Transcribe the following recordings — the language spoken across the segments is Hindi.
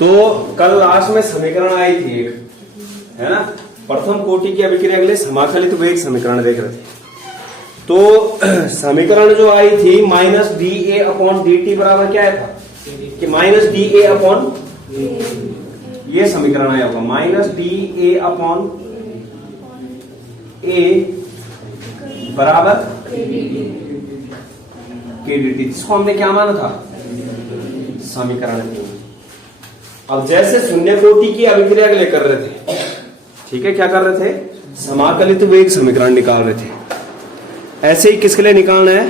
तो कल लास्ट में समीकरण आई थी एक, है ना, प्रथम कोटि की अभिक्रिया के लिए समाकलित वेग समीकरण देख रहे थे। तो समीकरण जो आई थी minus D A upon D T बराबर क्या था कि माइनस डी ए अपॉन, ये समीकरण आया होगा माइनस डी ए अपॉन ए बराबर के डी टी, जिसको हमने क्या माना था समीकरण। अब जैसे शून्य कोटि की अभिक्रिया के लिए कर रहे थे, ठीक है, क्या कर रहे थे, समाकलित वेग समीकरण निकाल रहे थे, ऐसे ही किसके लिए निकालना है,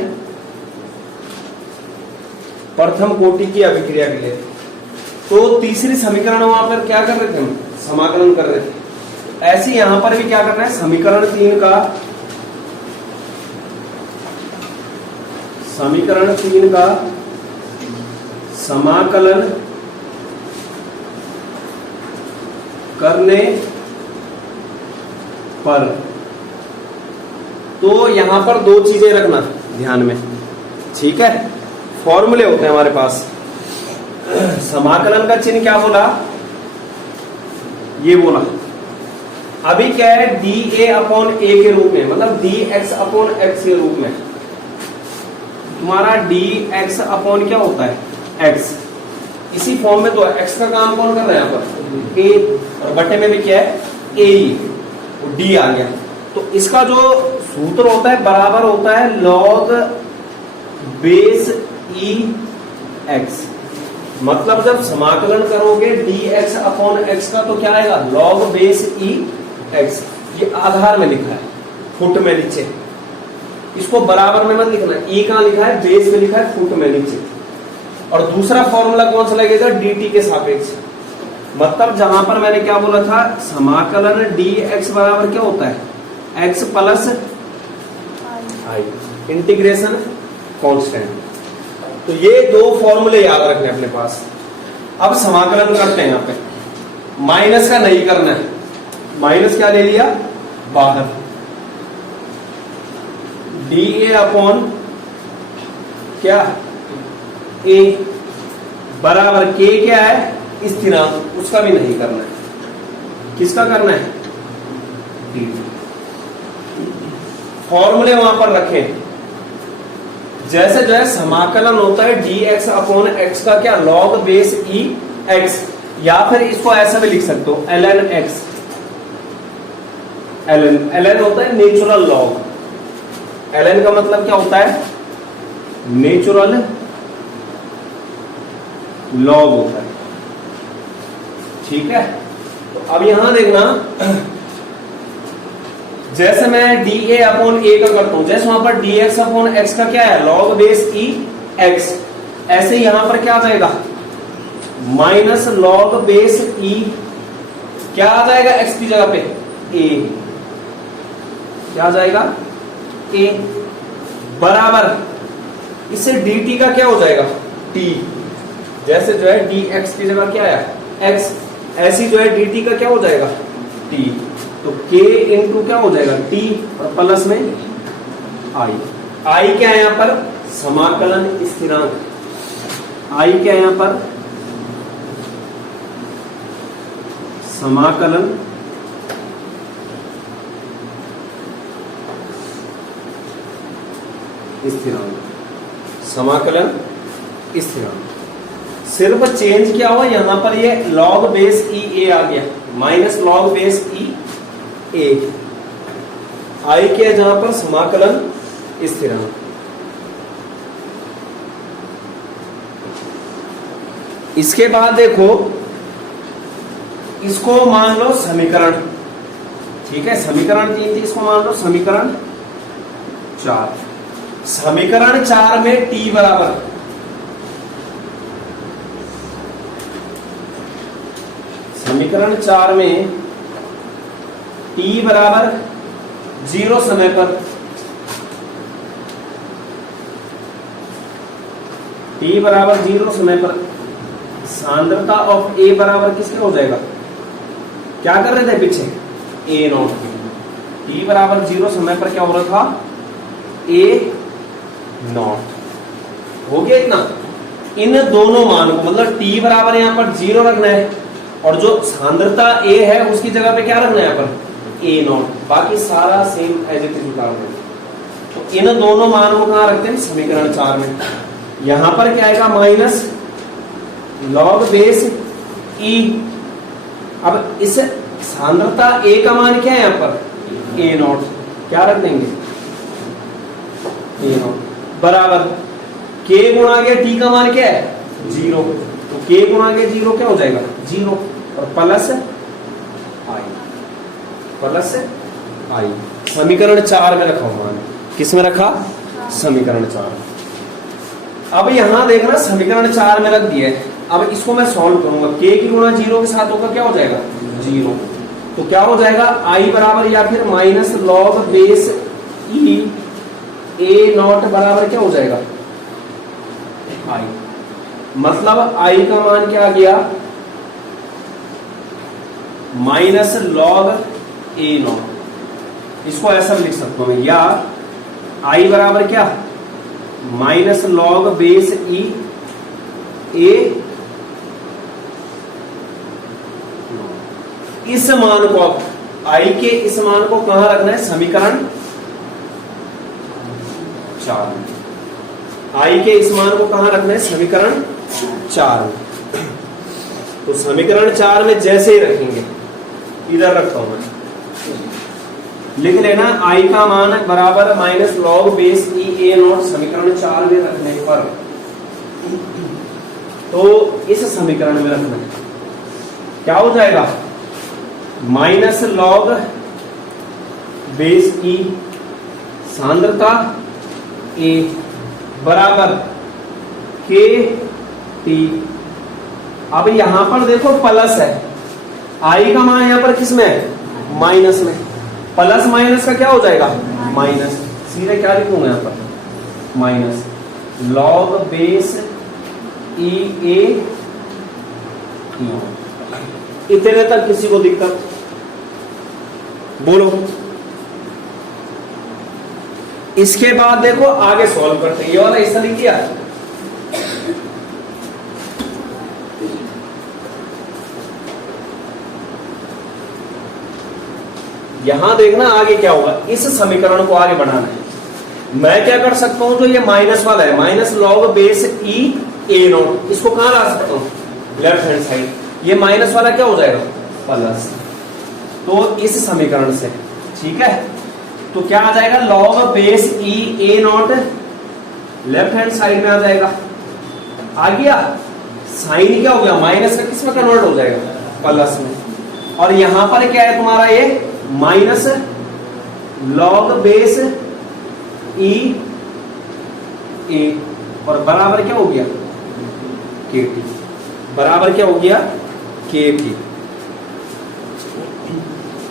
प्रथम कोटि की अभिक्रिया के लिए। तो तीसरी समीकरण वहां पर क्या कर रहे थे हम, समाकलन कर रहे थे। ऐसे यहां पर भी क्या करना है, समीकरण 3 का समाकलन करने पर, तो यहां पर दो चीजें रखना ध्यान में, ठीक है। फॉर्मूले होते हैं हमारे पास, समाकलन का चिन्ह क्या बोला, ये बोला। अभी क्या है, डी ए अपॉन ए के रूप में, मतलब डी एक्स अपॉन एक्स के रूप में। तुम्हारा डी एक्स अपॉन क्या होता है, एक्स। इसी फॉर्म में तो एक्स का काम कौन कर रहा है यहाँ पर, ए, और बटे में भी क्या है, ए, डी आ गया। तो इसका जो सूत्र होता है बराबर होता है लॉग बेस ई एक्स। मतलब जब समाकलन करोगे डी एक्स अपॉन एक्स का, तो क्या आएगा, लॉग बेस ई एक्स। ये आधार में लिखा है, फुट में नीचे, इसको बराबर में मत लिखना, ई कहां लिखा है, बेस में लिखा है, फुट में नीचे। और दूसरा फॉर्मूला कौन सा लगेगा, डी के सापेक्ष। मतलब जहां पर मैंने क्या बोला था, समाकलन डी एक्स बराबर क्या होता है, एक्स प्लस आई, इंटीग्रेशन कांस्टेंट। तो ये दो फॉर्मूले याद रखने अपने पास। अब समाकलन करते हैं, यहां पे माइनस का नहीं करना है, माइनस क्या ले लिया बाहर, डी ए अपॉन क्या ए बराबर के क्या है, स्थिरांक, उसका भी नहीं करना है, किसका करना है, डी। फॉर्मूले वहां पर रखें, जैसे जो है समाकलन होता है डी एक्स अपॉन एक्स का क्या, लॉग बेस ई एक्स, या फिर इसको ऐसा भी लिख सकते हो L N X. L N होता है नेचुरल लॉग, एल एन का मतलब क्या होता है, नेचुरल लॉग होता है, ठीक है। तो अब यहां देखना, जैसे मैं डी ए अपॉन ए का करता हूं, जैसे वहां पर डी एक्स अपॉन एक्स का क्या है, लॉग बेस ई एक्स, ऐसे यहां पर क्या आ जाएगा, माइनस लॉग बेस ई, क्या आ जाएगा एक्स की जगह पे, ए, क्या आ जाएगा, ए बराबर, इससे डी टी का क्या हो जाएगा, टी। जैसे जो है डी एक्स की जगह क्या है, एक्स, ऐसी जो है डी टी का क्या हो जाएगा, टी। तो k इंटू क्या हो जाएगा, t, और प्लस में i। i क्या है यहां पर, समाकलन स्थिरांक। i क्या है यहां पर, समाकलन स्थिरांक, समाकलन स्थिरांक। सिर्फ चेंज क्या हुआ, यहां पर ये लॉग बेस ई ए आ गया, माइनस लॉग बेस ई ए, आई के है जहां पर समाकलन स्थिरांक। इसके बाद देखो, इसको मान लो समीकरण, ठीक है, समीकरण 3 थी, इसको मान लो समीकरण 4। समीकरण 4 में t बराबर, समीकरण 4 में t बराबर 0 समय पर, t बराबर 0 समय पर सांद्रता ऑफ A बराबर किसके हो जाएगा, क्या कर रहे थे पीछे, A नॉट। t बराबर 0 समय पर क्या हो रहा था, A नॉट हो गया इतना। इन दोनों मान को मतलब t बराबर यहाँ पर 0 रखना है और जो सांद्रता a है उसकी जगह पे क्या रखना है यहाँ पर a नॉट, बाकी सारा सेम एज इट इज निकाल देंगे। तो इन दोनों मान को कहाँ रखते हैं समीकरण 4 में। यहां पर क्या आएगा माइनस लॉग बेस e। अब इस सांद्रता a का मान क्या है यहाँ पर a नॉट, क्या रख देंगे a नॉट बराबर k गुणा के t का मान क्या है 0, तो k गुणा के 0 क्या हो जाएगा 0 और प्लस i समीकरण 4 में रखा हुआ है। किस में रखा समीकरण 4। अब यहां देखना समीकरण 4 में रख दिया है। अब इसको मैं सॉल्व करूंगा, k की गुणा 0 के साथ होगा क्या हो जाएगा 0, तो क्या हो जाएगा i बराबर या फिर minus log base e a not बराबर क्या हो जाएगा i, मतलब i का मान क्या आ गया माइनस लॉग a नॉट। इसको ऐसा लिख सकता हूं या i बराबर क्या minus log base e a, इस मान को i के इस मान को कहां रखना है समीकरण 4 में। i के इस मान को कहां रखना है समीकरण 4 में। तो समीकरण 4 में जैसे ही रखेंगे, इधर रखता हूं मैं, लिख लेना i का मान बराबर minus log base e a not समीकरण 4 में रखने पर, तो इस समीकरण में रखना क्या हो जाएगा माइनस लॉग बेस e सांद्रता a बराबर k t। अब यहां पर देखो प्लस है, i का मान यहां पर किस में है माइनस में, प्लस माइनस का क्या हो जाएगा माइनस, सीधे क्या लिखूंगा यहां पर minus log base e a। इतने तक किसी को दिक्कत बोलो। इसके बाद देखो आगे सॉल्व करते हैं, ये वाला हिस्सा लिख दिया। यहां देखना आगे क्या होगा, इस समीकरण को आगे बढ़ाना है। मैं क्या कर सकता हूं, जो ये माइनस वाला है minus log base e a not, इसको कहां ला सकता हूं लेफ्ट हैंड साइड, ये माइनस वाला क्या हो जाएगा प्लस, तो इस समीकरण से ठीक है। तो क्या आ जाएगा log base e a not left hand side में आ जाएगा, आ गया। साइन क्या हो गया माइनस का किस में कन्वर्ट हो जाएगा प्लस में, और यहां पर क्या है तुम्हारा ये minus log base e a और बराबर क्या हो गया kt, बराबर क्या हो गया kt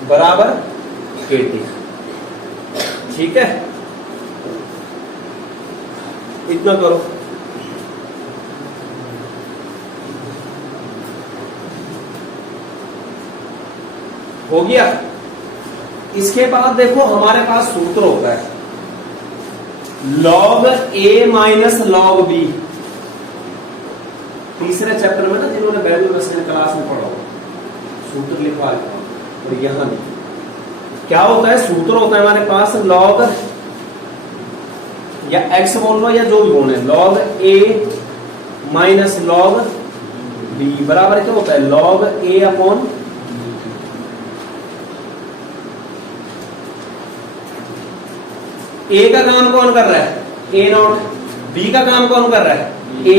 बराबर kt, ठीक है। इतना करो। हो गया। इसके बाद देखो हमारे पास सूत्र होता है log a minus log b, तीसरे चैप्टर में ना जिन्होंने वैल्यू रसायन क्लास में पढ़ा होगा सूत्र लिखवा लिया, और यहां भी क्या होता है सूत्र होता है हमारे पास लॉग या x बोल लो या जो भी बोले, log a minus log b बराबर क्या होता है लॉग a अपॉन a का काम कौन कर रहा है a नॉट, b का काम कौन कर रहा है a।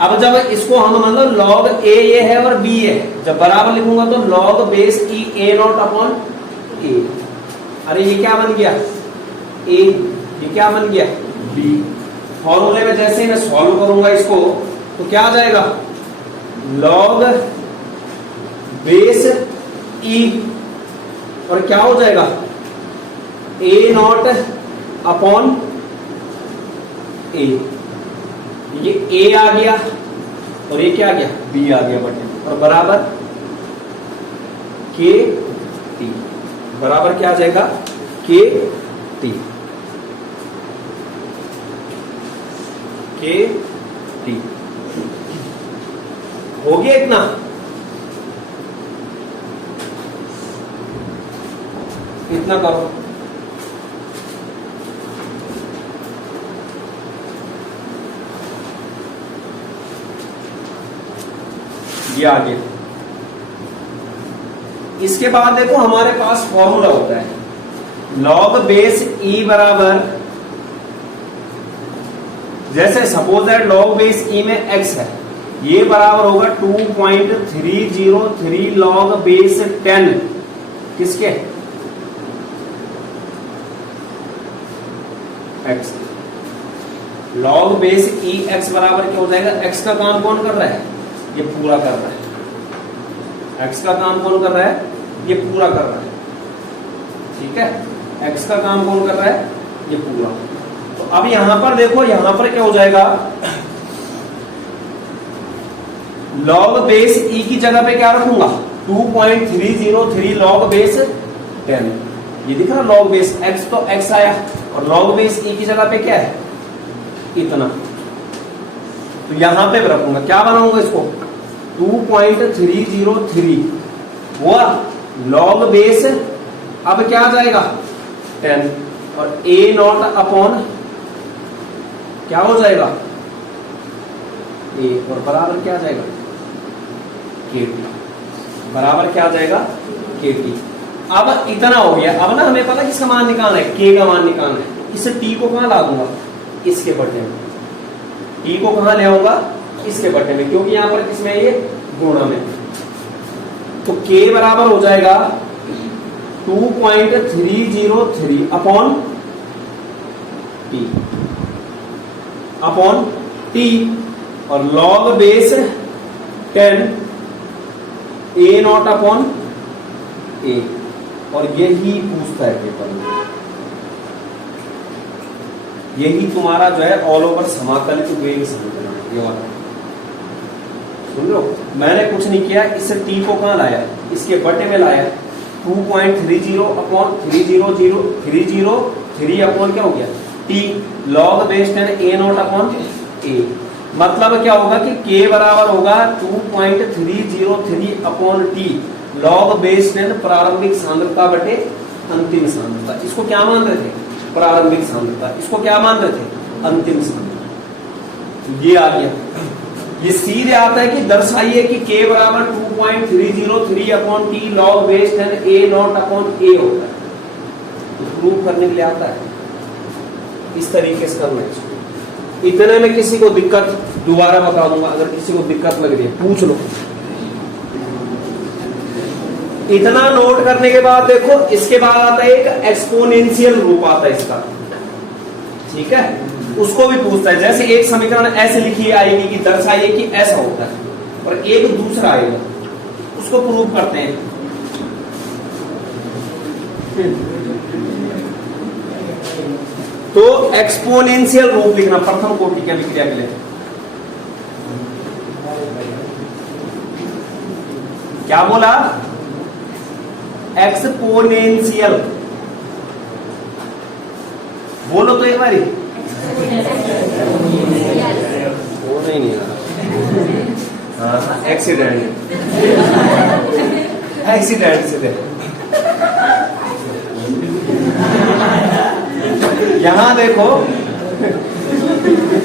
अब जब इसको हम मतलब लॉग a ये है और b है, जब बराबर लिखूंगा तो log base e a not upon a, अरे ये क्या बन गया a, ये क्या बन गया b। फॉर्मूले में जैसे ही मैं सॉल्व करूंगा इसको तो क्या आ जाएगा लॉग बेस e और क्या हो जाएगा a नॉट अपॉन a, ये a आ गया और ये क्या आ गया b आ गया बटे, और बराबर k t, बराबर क्या आ जाएगा k t, k t हो गया इतना। इतना करो, ये आगे। इसके बाद देखो हमारे पास फॉर्मूला होता है लॉग बेस ई बराबर, जैसे सपोज दैट लॉग बेस ई में x है, ये बराबर होगा 2.303 लॉग बेस 10 किसके, x। लॉग बेस ई x बराबर क्या हो जाएगा, x का काम कौन कर रहा है, ये पूरा कर रहा है। x का काम कौन कर रहा है, ये पूरा कर रहा है, ठीक है। x का काम कौन कर रहा है, ये पूरा। तो अब यहां पर देखो, यहां पर क्या हो जाएगा, लॉग बेस e की जगह पे क्या रखूंगा, 2.303 लॉग बेस 10। ये दिख रहा लॉग बेस x, तो x आया, और लॉग बेस e की जगह पे क्या है, इतना। तो यहां पे रखूंगा, क्या बनाऊंगा इसको, 2.303 हुआ लॉग बेस, अब क्या आ जाएगा 10, और a नॉट अपॉन क्या हो जाएगा a, और बराबर क्या आ जाएगा kt, बराबर क्या आ जाएगा kt। अब इतना हो गया। अब ना हमें पता किसका मान निकालना है, k का मान निकालना है। इससे t को कहां ला दूंगा, इसके बटे में। t को कहां ले आऊंगा, इसके बटे में, क्योंकि यहां पर किसमें ये गुणा में। तो k बराबर हो जाएगा 2.303 अपॉन t, और log base 10 a not upon a, और यही पूछता है पेपर में। यही तुम्हारा जो है ऑल ओवर समाकलित वेग समीकरण, ये वाला सुन लो। मैंने कुछ नहीं किया, इससे t को कहां लाया, इसके बटे में लाया। 2.30 अपॉन 303 अपॉन क्या हो गया t, log base 10 a not upon a। मतलब क्या होगा कि k बराबर होगा 2.303 अपॉन t लॉग बेस 10 प्रारंभिक सांद्रता बटे अंतिम सांद्रता। इसको क्या मान रहे थे, प्रारंभिक सांद्रता। इसको क्या मान रहे थे, अंतिम सांद्रता। ये आ गया। ये सीधे आता है कि दर्शाइए कि k बराबर 2.303 upon t log base 10 a not upon a होता है। तो प्रूव करने के लिए आता है, इस तरीके से करना है। इतने में किसी को दिक्कत, दोबारा बता दूंगा, अगर किसी को दिक्कत लग रही है पूछ लो। इतना नोट करने के बाद देखो, इसके बाद आता है एक एक्सपोनेंशियल रूप आता है इसका, ठीक है। उसको भी पूछता है, जैसे एक समीकरण ऐसे लिखी आएगी कि दर्शाइए कि ऐसा होता है, और एक दूसरा आएगा, उसको प्रूव करते हैं। तो एक्सपोनेंशियल रूप लिखना प्रथम कोटि की अभिक्रिया के लिए। क्या बोला, एक्सपोनेंशियल, बोलो तो एक बारी। वो नहीं हाँ, एक्सीडेंट से दे। यहां देखो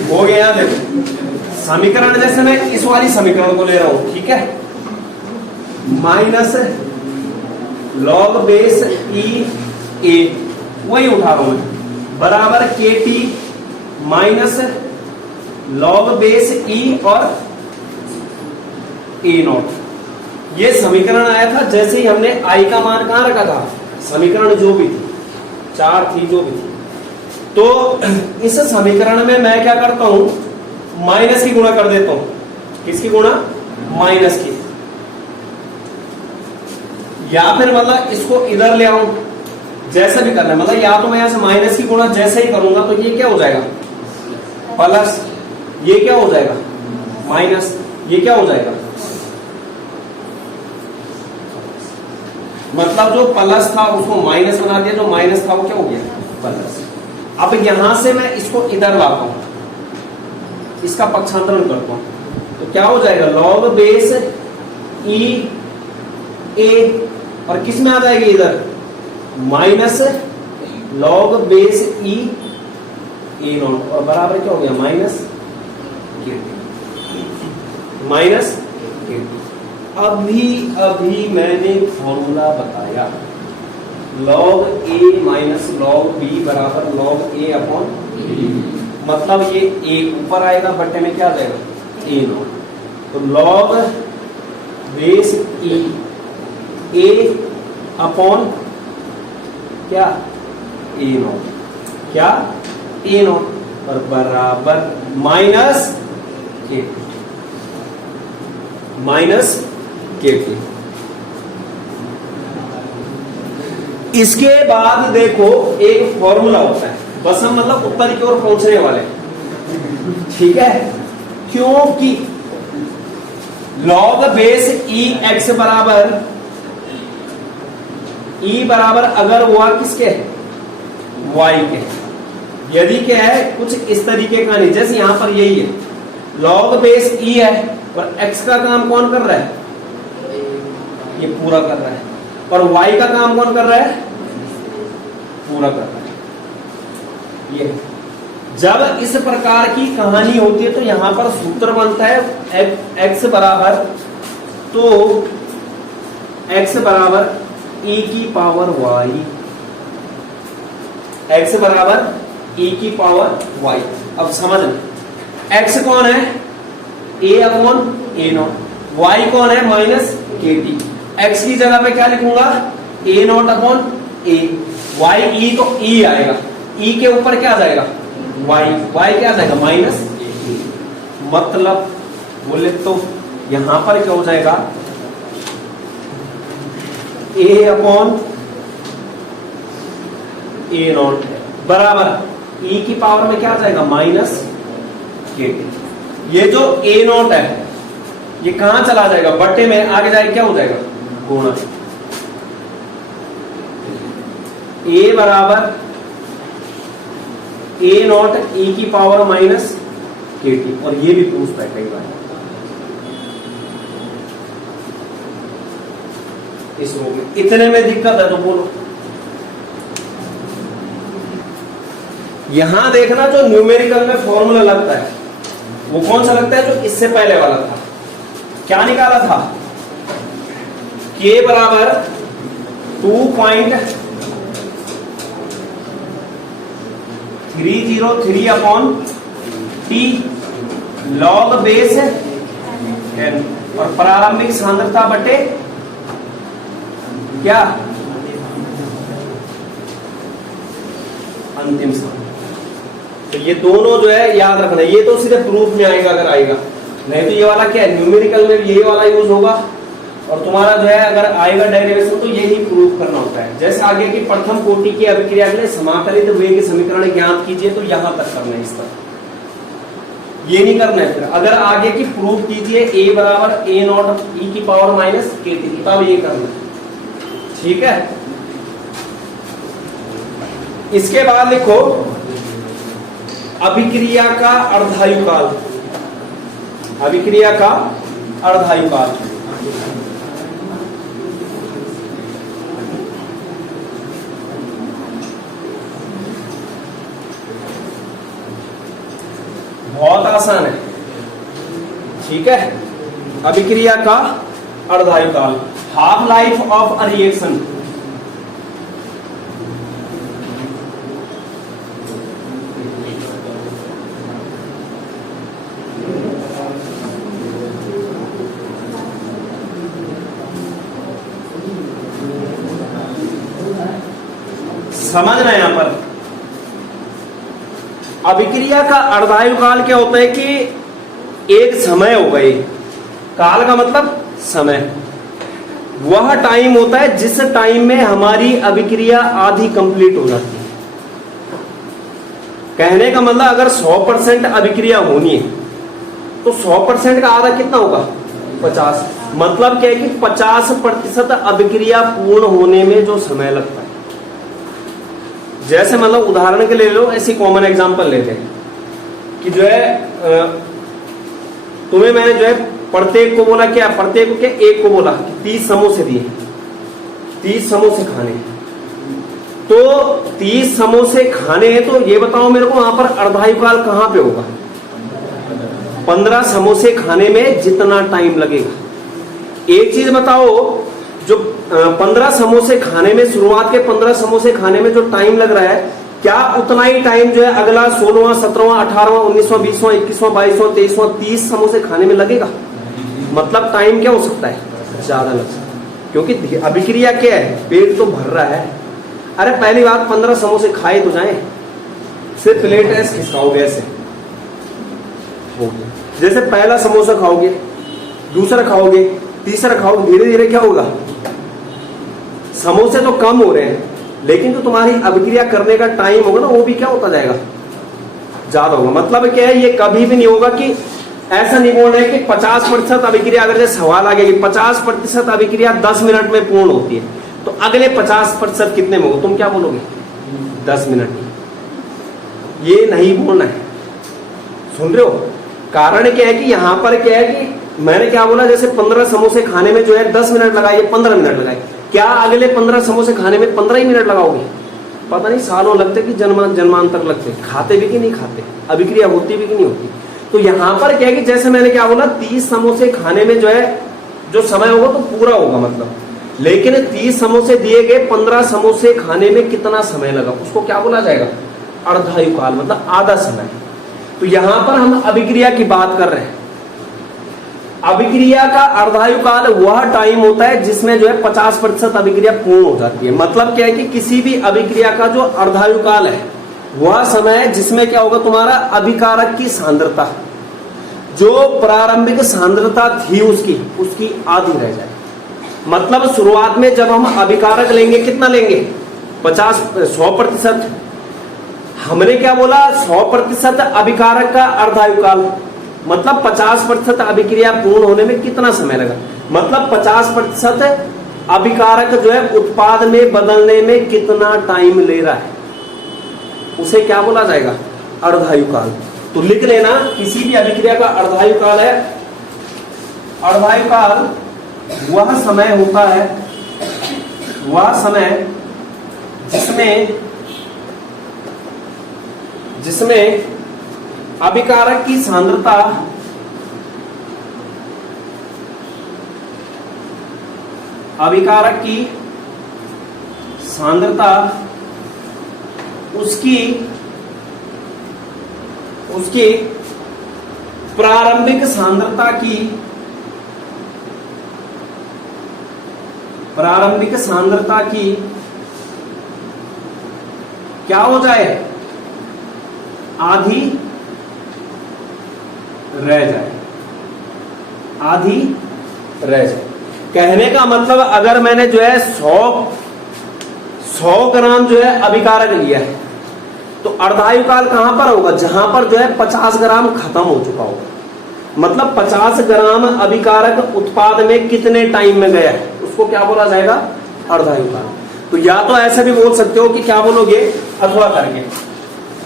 हो गया, देखो समीकरण, जैसे मैं इस वाली समीकरण को ले रहा हूं, ठीक है, माइनस लॉग बेस ई ए, वही उठा रहा हूं मैं, बराबर के टी माइनस लॉग बेस ई और ए नॉट। ये समीकरण आया था जैसे ही हमने आई का मान कहां रखा था, समीकरण जो भी थी, 4 थी जो भी थी। तो इस समीकरण में मैं क्या करता हूं, माइनस की गुणा कर देता हूं। किसकी गुणा, माइनस की। या फिर मतलब इसको इधर ले आऊं, जैसा भी करना है, मतलब या तो मैं यहां से माइनस की गुणा जैसे ही करूंगा तो ये क्या हो जाएगा प्लस, ये क्या हो जाएगा माइनस, ये क्या हो जाएगा, मतलब जो प्लस था उसको माइनस बना दिया, जो माइनस था वो क्या हो गया प्लस। अब यहां से मैं इसको इधर लाता हूं, इसका पक्षांतरण करता हूं, तो क्या हो जाएगा लॉग बेस ई ए, और किस में आ जाएगी इधर minus log base E A not, और बराबर क्या हो गया माइनस के माइनस के। अभी मैंने फॉर्मूला बताया लॉग ए माइनस लॉग बी बराबर लॉग ए अपॉन बी, मतलब ये ए ऊपर आएगा बट्टे में क्या आ जाएगा ए नॉट, तो लॉग बेस ई ए अपॉन क्या ए नॉट, क्या ए नॉट और बराबर माइनस के, माइनस के। इसके बाद देखो एक फॉर्मूला होता है, बस हम मतलब ऊपर की ओर पहुंचने वाले, ठीक है, क्योंकि लॉग बेस ई एक्स बराबर ई बराबर अगर हुआ किसके वाई के, यदि क्या है कुछ इस तरीके का नहीं, जैसे यहां पर यही है लॉग बेस ई है और एक्स का काम कौन कर रहा है, ये पूरा कर रहा है, और वाई का काम कौन कर रहा है, पूरा कर रहा है। ये जब इस प्रकार की कहानी होती है तो यहां पर सूत्र बनता है एक्स बराबर, तो एक्स बराबर e की पावर y, x बराबर e की पावर y। अब समझ लें x कौन है a upon a not, y कौन है माइनस के टी, x की जगह पे क्या लिखूंगा a not upon a, y e तो e आएगा, e के ऊपर क्या आ जाएगा y क्या आ जाएगा माइनस, मतलब बोले तो यहां पर क्या हो जाएगा a अपॉन ए नॉट बराबर e की पावर में क्या आ जाएगा माइनस के टी। ये जो ए नॉट है ये कहां चला जाएगा बट्टे में, आगे जाके क्या हो जाएगा गुणा, ए बराबर ए नॉट e की पावर माइनस के टी, और ये भी पूछता है कई बार इस रूप में। इतने में दिक्कत है तो बोलो, यहां देखना जो न्यूमेरिकल में फॉर्मूला लगता है वो कौन सा लगता है, जो इससे पहले वाला था, क्या निकाला था k बराबर 2.303 upon T log base n, और प्रारंभिक सांद्रता बटे क्या अंतिम सांद्रता। तो ये दोनों जो है याद रखना, ये तो सीधे प्रूफ में आएगा अगर आएगा, नहीं तो ये वाला क्या है न्यूमेरिकल में ये वाला यूज होगा, और तुम्हारा जो है अगर आएगा डेरिवेशन तो यही प्रूफ करना होता है। जैसे आगे की प्रथम कोटि की अभिक्रिया के लिए समाकलित वेग समीकरण ज्ञात कीजिए, तो यहां तक करना है, इस तरह ये नहीं करना है। फिर अगर आगे की प्रूफ कीजिए a बराबर ए नॉट e की पावर माइनस के टी, तब ये करना है, ठीक है। इसके बाद लिखो अभिक्रिया का अर्धायुकाल, अभिक्रिया का अर्धायुकाल। बहुत आसान है, ठीक है। अभिक्रिया का अर्धायुकाल, half life of a reaction, समझना यहां पर अभिक्रिया का अर्धायुकाल क्या होता है कि एक समय हो गए, काल का मतलब समय, वह टाइम होता है जिस टाइम में हमारी अभिक्रिया आधी कंप्लीट हो जाती है। कहने का मतलब अगर 100% अभिक्रिया होनी है तो 100% का आधा कितना होगा 50, मतलब क्या है कि 50% अभिक्रिया पूर्ण होने में जो समय लगता है। जैसे मतलब उदाहरण के ले लो, ऐसी कॉमन एग्जांपल लेते हैं कि जो है तुम्हें मैंने जो है प्रत्येक को बोला क्या, प्रत्येक को क्या, एक को बोला 30 समोसे दिए, 30 समोसे खाने। तो 30 समोसे खाने हैं, तो ये बताओ मेरे को वहां पर अर्धायुकाल कहां पे होगा? 15 समोसे खाने में जितना टाइम लगेगा। एक चीज बताओ, जो 15 समोसे खाने में, शुरुआत के 15 समोसे खाने में जो टाइम लग रहा है, क्या उतना ही टाइम जो है अगला 16वां, 17वां, 18वां, 19वां, 20वां, 21वां, 22वां, 23वां, 30 समोसे खाने में लगेगा? मतलब टाइम क्या हो सकता है? ज्यादा लग सकता है, क्योंकि अभिक्रिया क्या है, पेट तो भर रहा है। अरे पहली बात 15 समोसे खाए तो जाए, सिर्फ प्लेट ऐसे खिसकाओगे ऐसे हो गया। जैसे पहला समोसा खाओगे, दूसरा खाओगे, तीसरा खाओगे, धीरे धीरे क्या होगा, समोसे तो कम हो रहे हैं, लेकिन जो तुम्हारी अभिक्रिया करने का टाइम होगा ना, वो भी क्या होता जाएगा, ज्यादा होगा। मतलब क्या है, ये कभी भी नहीं होगा कि ऐसा नहीं बोल रहे कि 50% अभिक्रिया, अगर जैसे सवाल आ गया कि 50% अभिक्रिया 10 मिनट में पूर्ण होती है, तो अगले 50% कितने में होगा, तुम क्या बोलोगे? 10 मिनट में। ये नहीं बोलना है, सुन रहे हो? कारण क्या है कि यहां पर क्या है कि मैंने क्या बोला, जैसे 15 समोसे खाने में जो है 10 मिनट लगाइए, 15 मिनट लगाइए, क्या अगले 15 समोसे खाने में 15 ही मिनट लगाओगे? पता नहीं सालों लगते कि जन्मांतर लगते, खाते भी कि नहीं खाते, अभिक्रिया होती भी कि नहीं होती। तो यहां पर क्या है कि जैसे मैंने क्या बोला, 30 समोसे खाने में जो है जो समय होगा तो पूरा होगा मतलब, लेकिन 30 समोसे दिए गए, 15 समोसे खाने में कितना समय लगा, उसको क्या बोला जाएगा? अर्धायुकाल, मतलब आधा समय। तो यहां पर हम अभिक्रिया की बात कर रहे हैं। अभिक्रिया का अर्धायुकाल वह टाइम होता है जिसमें जो है 50% अभिक्रिया पूर्ण हो जाती है। मतलब क्या है कि किसी भी अभिक्रिया का जो अर्धायुकाल है, वह समय है जिसमें क्या होगा, तुम्हारा अभिकारक की सांद्रता, जो प्रारंभिक सांद्रता थी उसकी आधी रह जाए। मतलब शुरुआत में जब हम अभिकारक लेंगे, कितना लेंगे? 100%। हमने क्या बोला, 100% अभिकारक का अर्धायुकाल, मतलब 50% अभिक्रिया पूर्ण होने में कितना समय लगा, मतलब 50% अभिकारक जो है उत्पाद में बदलने में कितना टाइम ले रहा है, उसे क्या बोला जाएगा? अर्धायुकाल। तो लिख लेना, किसी भी अभिक्रिया का अर्धायुकाल है, अर्धायुकाल वह समय होता है, वह समय जिसमें अभिकारक की सांद्रता उसकी प्रारंभिक सांद्रता की क्या हो जाए, आधी रह जाए, आधी रह जाए। कहने का मतलब अगर मैंने जो है 100 ग्राम जो है अभिकारक लिया है, तो अर्धायुकाल कहां पर होगा, जहां पर जो है 50 ग्राम खत्म हो चुका होगा। मतलब 50 ग्राम अभिकारक उत्पाद में कितने टाइम में गया है, उसको क्या बोला जाएगा, अर्धायुकाल। तो या तो ऐसा भी बोल सकते हो कि क्या बोलोगे, अथवा करके,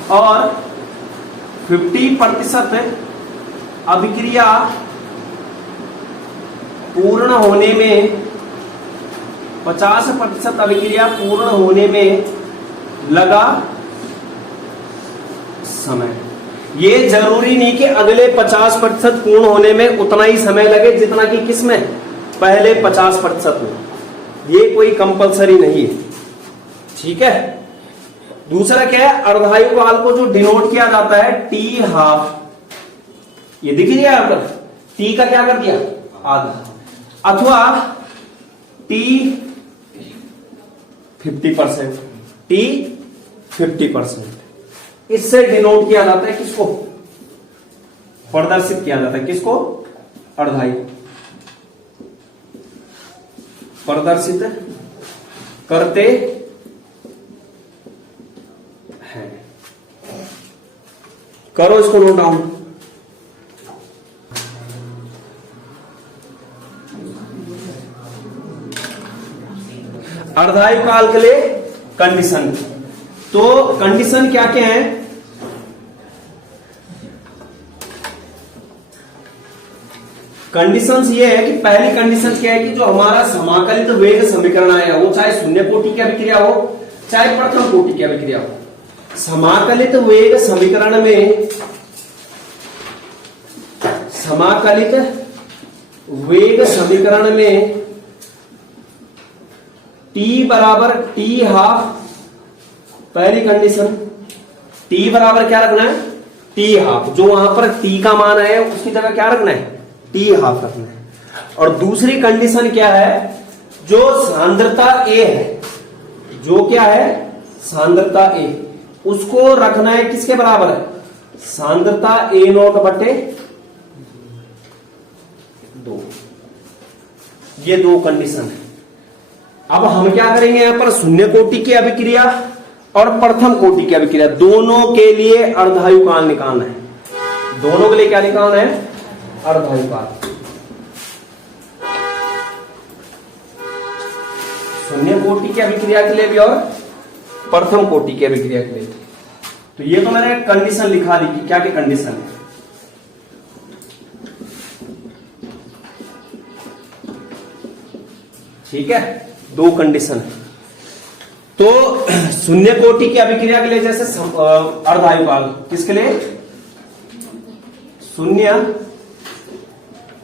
और 50% अभिक्रिया पूर्ण होने में, 50% अभिक्रिया पूर्ण होने में लगा समय। ये जरूरी नहीं कि अगले 50% पूर्ण होने में उतना ही समय लगे जितना कि किसमें, पहले 50% में। ये कोई कंपलसरी नहीं है, ठीक है। दूसरा क्या है, अर्धायुकाल को जो डिनोट किया जाता है T½ ये दिख गया यहाँ पर, T का क्या कर दिया, आधा, अथवा T50%, T50%, इससे डिनोट किया जाता है, किसको प्रदर्शित किया जाता है, किसको, अर्धायुकाल प्रदर्शित करते हैं। करो इसको नोट डाउन। अर्धायुकाल के लिए कंडीशन, तो कंडीशन क्या क्या है, कंडीशंस ये है कि पहली कंडीशन क्या है कि जो हमारा समाकलित वेग समीकरण आया वो चाहे शून्य कोटि की अभिक्रिया हो चाहे प्रथम कोटि की अभिक्रिया हो। समाकलित वेग समीकरण में T बराबर टी हाफ, पहली कंडीशन T बराबर क्या रखना है, टी हाफ। जो वहां पर T का मान है उसकी जगह क्या रखना है, टी हाफ रखना है। और दूसरी कंडीशन क्या है, जो सांद्रता A है, जो क्या है सांद्रता A, उसको रखना है किसके बराबर है, सांद्रता A0 बटे 2। ये दो कंडीशन है। अब हम क्या करेंगे, यहां पर शून्य कोटि की अभिक्रिया और प्रथम कोटि की अभिक्रिया दोनों के लिए अर्धायुकाल निकालना है। दोनों के लिए क्या निकालना है, अर्धायुकाल। शून्य कोटि की अभिक्रिया के लिए भी और प्रथम कोटि की अभिक्रिया के लिए। तो ये तो मैंने कंडीशन लिखा दी कि क्या क्या कंडीशन है। ठीक है, दो कंडीशन। तो शून्य कोटि की अभिक्रिया के लिए जैसे अर्धायुकाल, किसके लिए, शून्य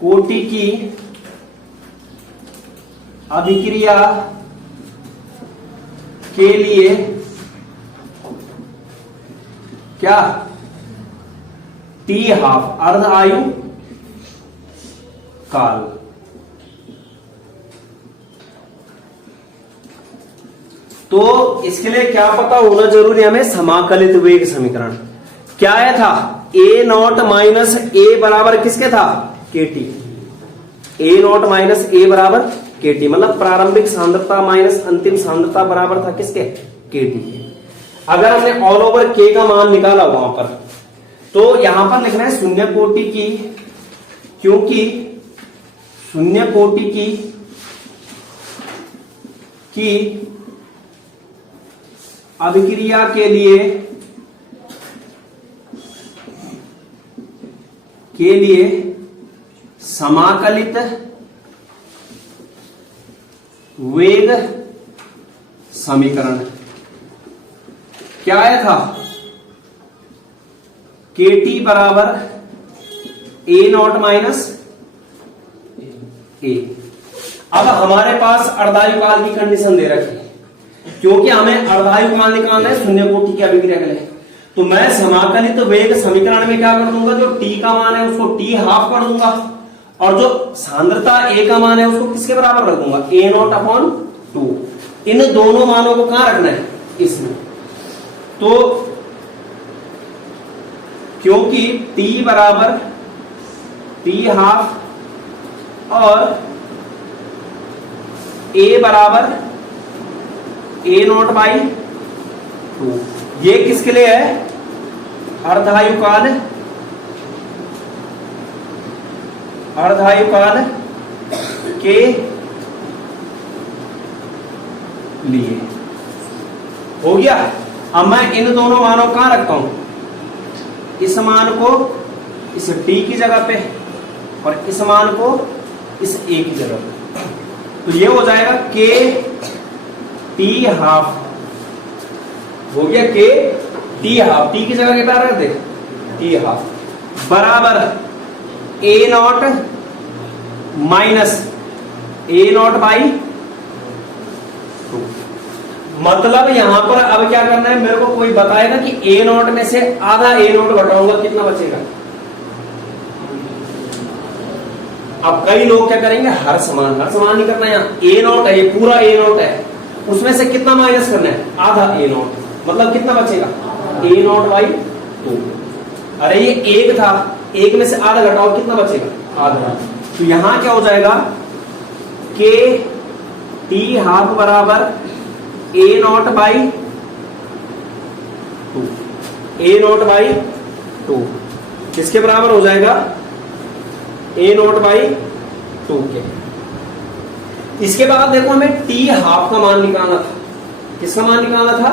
कोटि की अभिक्रिया के लिए क्या, टी हाफ अर्ध आयु काल। तो इसके लिए क्या पता होना जरूरी है हमें, समाकलित वेग समीकरण क्या है था, A0 माइनस ए बराबर किसके था, KT। A0 माइनस ए बराबर KT, मतलब प्रारंभिक सांद्रता माइनस अंतिम सांद्रता बराबर था किसके, KT। अगर हमने ऑल ओवर K का मान निकाला वहां पर, तो यहां पर लिखना है शून्य कोटि की, क्योंकि शून्य कोटि की अभिक्रिया के लिए समाकलित वेग समीकरण क्या आया था, KT बराबर A0 माइनस ए। अब हमारे पास अर्धायुकाल की कंडीशन दे रखी है, क्योंकि हमें अर्धायुकाल निकालना है शून्य कोटि की अभिक्रिया के लिए। तो मैं समाकलित वेग समीकरण में क्या कर दूंगा, जो T का मान है उसको T हाफ कर दूंगा, और जो सांद्रता A का मान है उसको किसके बराबर रख दूंगा, A0 अपॉन 2। इन दोनों मानों को कहां रखना है, इसमें। तो क्योंकि T बराबर T हाफ और A बराबर A0 बाई 2, ये किसके लिए है, अर्धायुकाल के लिए हो गया। अब मैं इन दोनों मानों कहां रखता हूं, इस मान को इस T की जगह पे और इस मान को इस A की जगह पे। तो ये हो जाएगा K T हाफ, हो गया K T हाफ, T की जगह कितना रख दे, T हाफ बराबर A0 माइनस A0 बाई 2। मतलब यहां पर अब क्या करना है, मेरे को कोई बताएगा कि A0 में से आधा A0 घटाऊंगा कितना बचेगा। अब कई लोग क्या करेंगे, हर समान नहीं करना, यहाँ A0 है, ये पूरा A0 है, उसमें से कितना माइनस करना है, आधा A0, मतलब कितना बचेगा, A0 बाई 2। अरे ये एक था, एक में से आधा घटाओ कितना बचेगा, आधा। तो यहां क्या हो जाएगा, K T हाफ बराबर A0 बाई 2, A0 बाई 2 किसके बराबर हो जाएगा, A0 बाई 2 के। इसके बाद देखो हमें T हाफ का मान निकालना था, किसका मान निकालना था,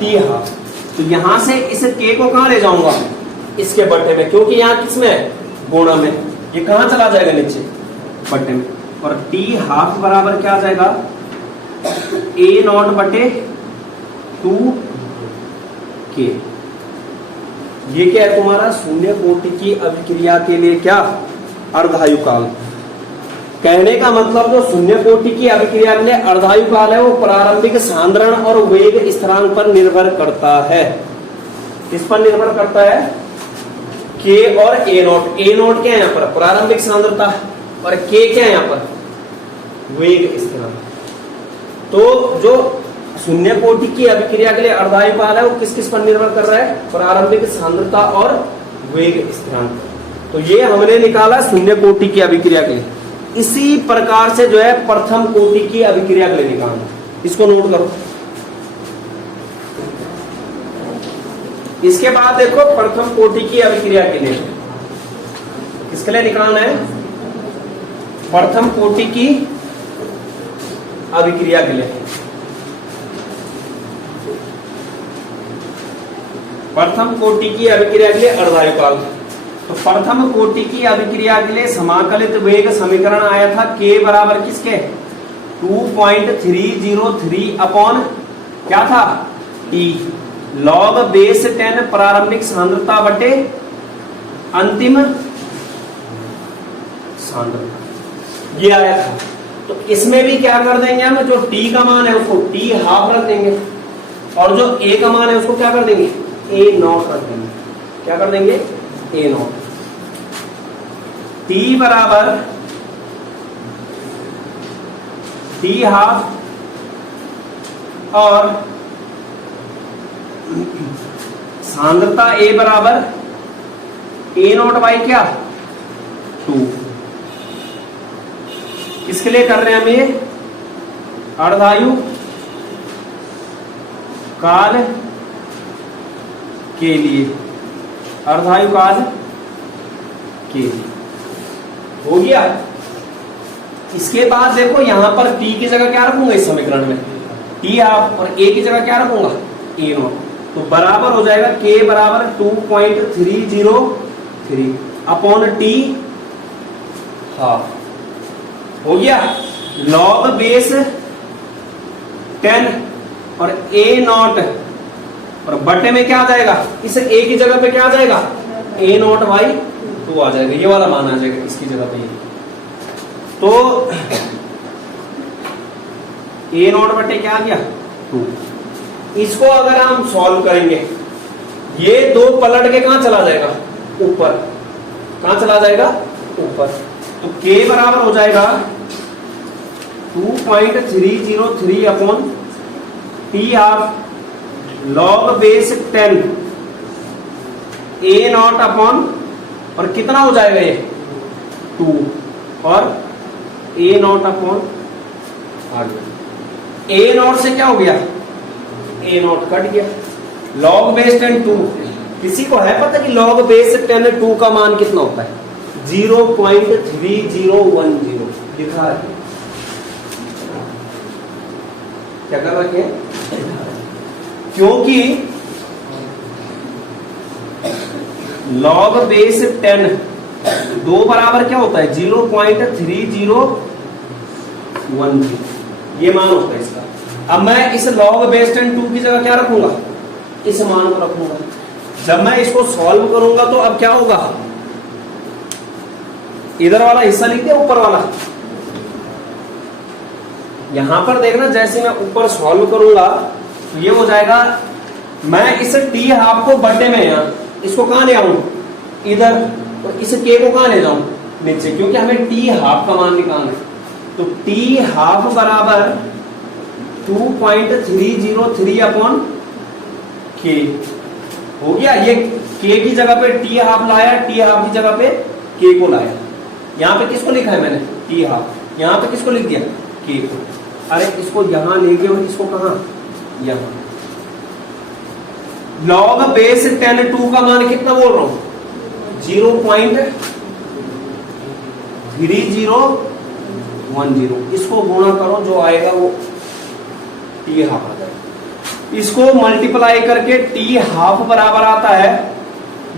T हाफ। तो यहां से इस K को कहां ले जाऊंगा, इसके बट्टे में, क्योंकि यहां किसमें है, गुणा में, ये कहां चला जाएगा, नीचे। बटे में, और टी हाफ बराबर क्या आ जाएगा, ए नॉट बटे 2 के। ये क्या है तुम्हारा शून्य कोटि की अभिक्रिया के लिए क्या, अर्धायु काल। कहने का मतलब जो शून्य कोटि की अभिक्रिया के लिए अर्धायु काल है वो प्रारंभिक सांद्रण और वेग स्थिरांक पर निर्भर करता है। किस पर निर्भर करता है, के और ए नॉट। ए नॉट क्या है यहाँ पर, प्रारंभिक सांद्रता, और के क्या है यहाँ पर, वेग स्थिरांक। तो जो शून्य कोटि की अभिक्रिया के लिए अर्धायु काल है वो किस किस पर निर्भर कर रहा है, प्रारंभिक सांद्रता और वेग स्थिरांक। तो ये हमने निकाला शून्य कोटि की अभिक्रिया के लिए। इसी प्रकार से जो है प्रथम कोटि की अभिक्रिया के लिए निकालना, इसको नोट करो। इसके बाद देखो प्रथम कोटि की अभिक्रिया के लिए किसके लिए निकालना है, प्रथम कोटि की अभिक्रिया के लिए। प्रथम कोटि की अभिक्रिया के लिए अर्धायु काल। तो प्रथम कोटि की अभिक्रिया के लिए समाकलित वेग समीकरण आया था के बराबर किसके, 2.303 अपॉन क्या था, टी लॉग बेस 10 प्रारंभिक सांद्रता बटे अंतिम सांद्रता, ये आया था। तो इसमें भी क्या कर देंगे हम, जो टी का मान है उसको टी हाफ रख देंगे, और जो ए का मान है उसको क्या कर देंगे, ए नॉट रख देंगे। क्या कर देंगे, ए नॉट। टी बराबर टी हाफ और सांद्रता ए बराबर ए नॉट बाई क्या, 2। किसके लिए कर रहे हैं हम ये, अर्धायु काल के लिए, अर्धायु काल के लिए हो गया। इसके बाद देखो यहां पर टी की जगह क्या रखूंगा इस समीकरण में, टी हाफ, और ए की जगह क्या रखूंगा, ए नॉट। तो बराबर हो जाएगा के बराबर 2.303 अपॉन टी हाफ, हो गया। लॉग बेस 10 और ए नॉट, और बटे में क्या आ जाएगा, इस ए की जगह पे क्या आ जाएगा, ए नॉट बाई 2 आ जाएगा, ये वाला मान आ जाएगा इसकी जगह पे। तो ए नॉट बटे क्या आ गया, 2। इसको अगर हम सॉल्व करेंगे, ये 2 पलट के कहां चला जाएगा, ऊपर। कहां चला जाएगा, ऊपर। तो के बराबर हो जाएगा 2.303 upon T half log base 10 A not upon, और कितना हो जाएगा ये 2, और ए नॉट अपॉन ए नॉट से क्या हो गया, ए नॉट कट गया। लॉग बेस 10 2, किसी को है पता कि लॉग बेस 10 2 का मान कितना होता है, 0.3010 लिखा है। क्या कर रखे हैं, क्योंकि लॉग बेस 10 2 बराबर क्या होता है, 0.3010, ये मान होता है इसका। अब मैं इस लॉग बेस 10 2 की जगह क्या रखूंगा, इस मान को रखूंगा। जब मैं इसको सॉल्व करूंगा तो अब क्या होगा, इधर वाला हिस्सा लिख दिया, ऊपर वाला। यहां पर देखना, जैसे मैं ऊपर सॉल्व करूंगा तो ये हो जाएगा, मैं इस टी हाफ को बटे में, यहां इसको कहां ले आऊं, इधर, और इस के को कहां ले जाऊं, नीचे, क्योंकि हमें टी हाफ का मान निकालना है। तो टी हाफ बराबर 2.303 अपॉन के हो गया। ये के की जगह पे टी हाफ लाया, टी हाफ की जगह पे के को लाया। यहां पे किसको लिखा है मैंने, टी हाफ, यहां पे किसको लिख दिया, के को। अरे इसको यहां लेके और इसको कहां, यहां। लॉग बेस 10 2 का मान कितना बोल रहा हूं, 0.3010। इसको गुणा करो, जो आएगा वो टी हाफ आ जाएगा। इसको मल्टीप्लाई करके टी हाफ बराबर आता है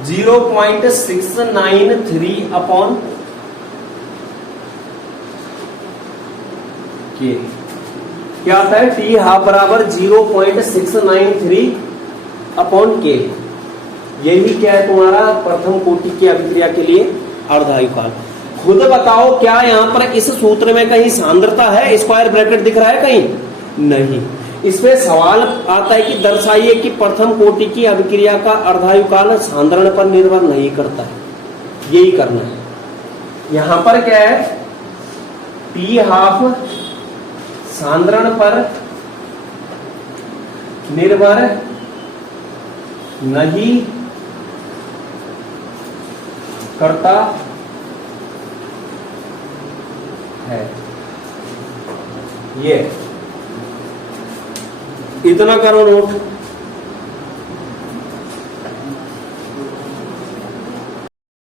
0.693 अपॉन के। क्या आता है? टी हाफ बराबर 0.693 अपॉन के। यही क्या है तुम्हारा प्रथम कोटि की अभिक्रिया के लिए अर्धायुकाल। खुद बताओ क्या यहाँ पर इस सूत्र में कहीं सांद्रता है? स्क्वायर ब्रैकेट दिख रहा है कहीं? नहीं। इसमें सवाल आता है कि दर्शाइए कि प्रथम कोटि की अभिक्रिया का अर्धायुकाल सांद्रण पर निर्भर नहीं करता है। यही करना है। यहां पर क्या है? टी हाफ सांद्रण पर निर्भर नहीं करता है। ये इतना करो नोट।